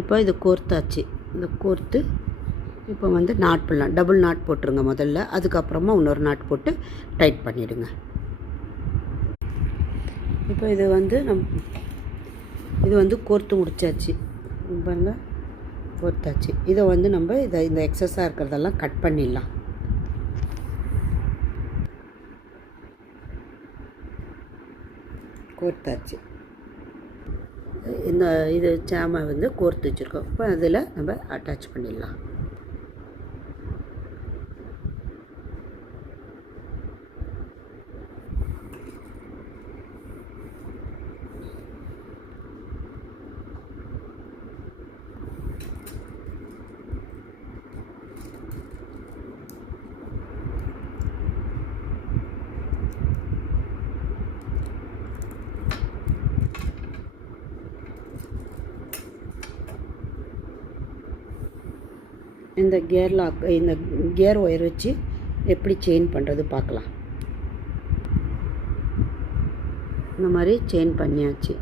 இப்போ இது கோர்த்தாச்சு. இந்த கோர்த்து இப்போ வந்து நாட் பண்ணலாம். டபுள் நாட் போட்டுருங்க முதல்ல. அதுக்கப்புறமா இன்னொரு நாட் போட்டு டைட் பண்ணிவிடுங்க. இப்போ இது வந்து கோர்த்து முடிச்சாச்சு பாருங்கள். கோர்த்தாச்சு. இதை வந்து நம்ம இந்த எக்ஸஸாக இருக்கிறதெல்லாம் கட் பண்ணிடலாம். கோர்த்தாச்சு. இது சாமை வந்து கோர்த்து வச்சுருக்கோம். இப்போ அதில் நம்ம அட்டாச் பண்ணிடலாம். இந்த கியர் ஒயர் வச்சு எப்படி செயின் பண்ணுறது பார்க்கலாம். இந்த மாதிரி செயின் பண்ணியாச்சு.